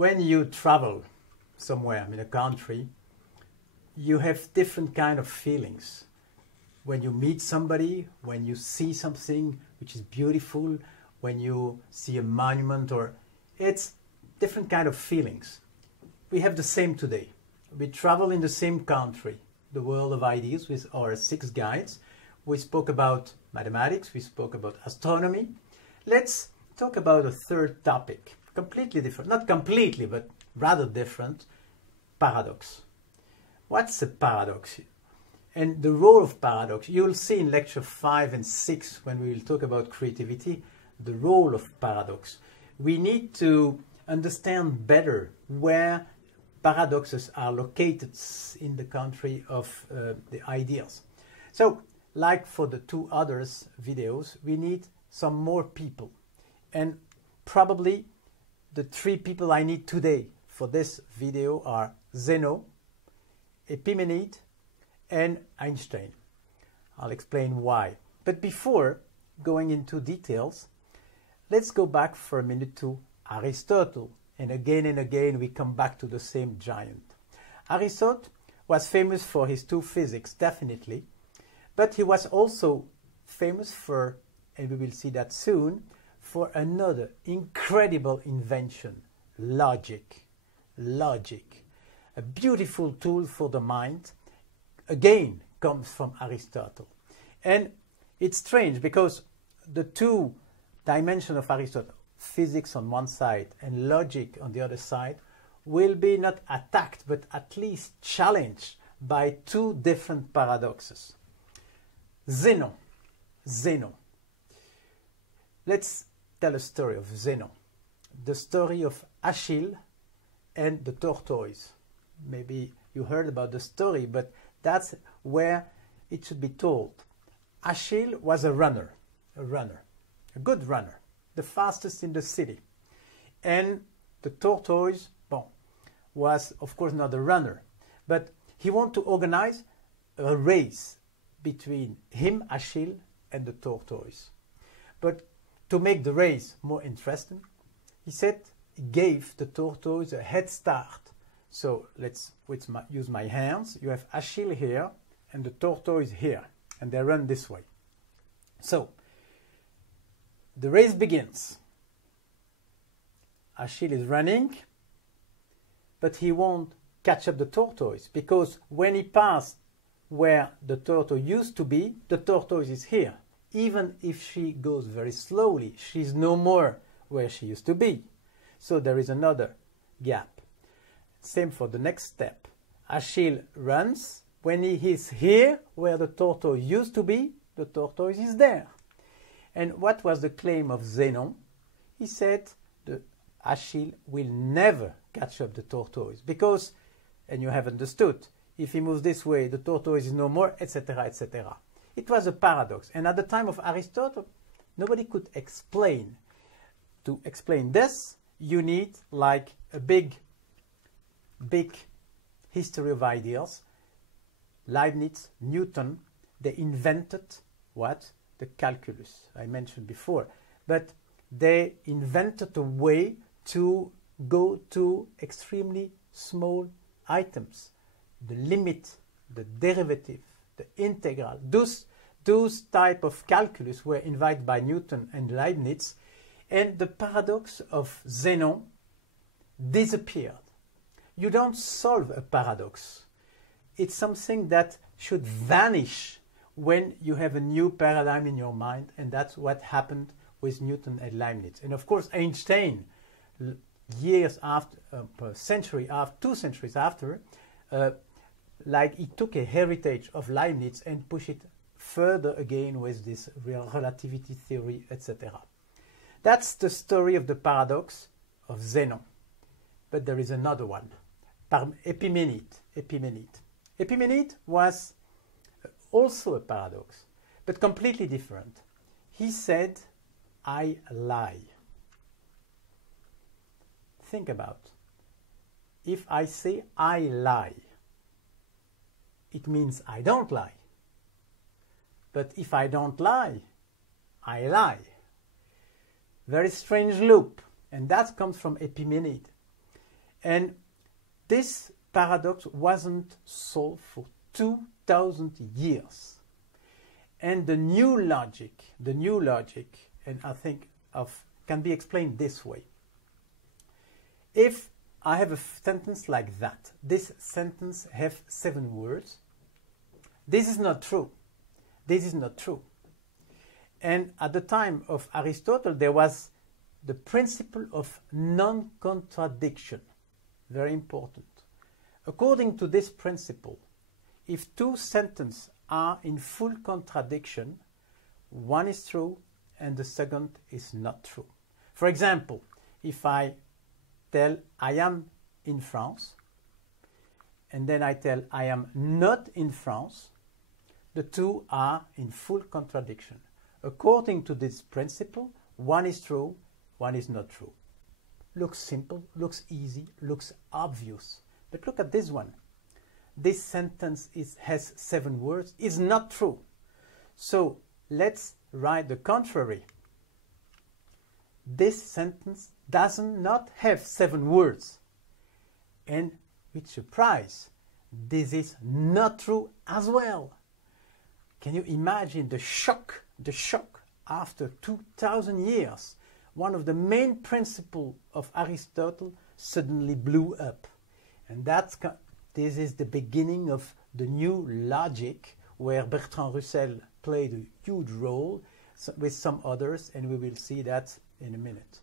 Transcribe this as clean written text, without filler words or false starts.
When you travel somewhere in a country, you have different kind of feelings. When you meet somebody, when you see something which is beautiful, when you see a monument, or it's different kind of feelings. We have the same today. We travel in the same country, the world of ideas, with our 6 guides. We spoke about mathematics, we spoke about astronomy. Let's talk about a third topic, completely different, not completely, but rather different, paradox. What's a paradox? And the role of paradox, you'll see in lecture 5 and 6 when we will talk about creativity, the role of paradox. We need to understand better where paradoxes are located in the country of the ideas. So, like for the 2 others videos, we need some more people. And probably the 3 people I need today for this video are Zeno, Epimenide, and Einstein. I'll explain why. But before going into details, let's go back for a minute to Aristotle. And again we come back to the same giant. Aristotle was famous for his 2 physics, definitely. But he was also famous for, and we will see that soon, for another incredible invention, logic. Logic. A beautiful tool for the mind, again, comes from Aristotle. And it's strange because the 2 dimensions of Aristotle, physics on one side and logic on the other side, will be not attacked but at least challenged by 2 different paradoxes. Zeno. Let's tell a story of Zeno. The story of Achilles and the tortoise. Maybe you heard about the story, but that's where it should be told. Achilles was a runner, a good runner, the fastest in the city. And the tortoise, was of course not a runner, but he wanted to organize a race between him, Achilles, and the tortoise. But to make the race more interesting, he said he gave the tortoise a head start. So let's use my hands. You have Achilles here and the tortoise here, and they run this way. So the race begins. Achilles is running, but he won't catch up the tortoise, because when he passed where the tortoise used to be, the tortoise is here. Even if she goes very slowly, she's no more where she used to be. So there is another gap. Same for the next step. Achilles runs. When he is here where the tortoise used to be, the tortoise is there. And what was the claim of Zeno? He said the Achilles will never catch up the tortoise because, and you have understood, if he moves this way, the tortoise is no more, etc., etc. It was a paradox. And at the time of Aristotle, nobody could explain. To explain this, you need like a big history of ideas. Leibniz, Newton, they invented what? The calculus I mentioned before. But they invented a way to go to extremely small items. The limit, the derivative, the integral. Those type of calculus were invented by Newton and Leibniz, and the paradox of Zeno disappeared. You don't solve a paradox. It's something that should vanish when you have a new paradigm in your mind, and that's what happened with Newton and Leibniz. And of course Einstein, years after, per century after, 2 centuries after, like he took a heritage of Leibniz and pushed it further again with this real relativity theory, etc. That's the story of the paradox of Zeno. But there is another one, Epimenide. Epimenide was also a paradox, but completely different. He said, I lie. Think about, if I say I lie, it means I don't lie. But if I don't lie, I lie. Very strange loop. And that comes from Epimenide. And this paradox wasn't solved for 2000 years. And the new logic, and I think can be explained this way. If I have a sentence like that, this sentence has 7 words, this is not true. This is not true. And at the time of Aristotle, there was the principle of non-contradiction. Very important. According to this principle, if 2 sentences are in full contradiction, one is true and the second is not true. For example, if I tell I am in France, and then I tell I am not in France, the 2 are in full contradiction. According to this principle, one is true, one is not true. Looks simple, looks easy, looks obvious. But look at this one. This sentence has 7 words, is not true. So let's write the contrary. This sentence does not have 7 words. And with surprise, this is not true as well. Can you imagine the shock after 2000 years? One of the main principles of Aristotle suddenly blew up. And this is the beginning of the new logic, where Bertrand Russell played a huge role with some others, and we will see that in a minute.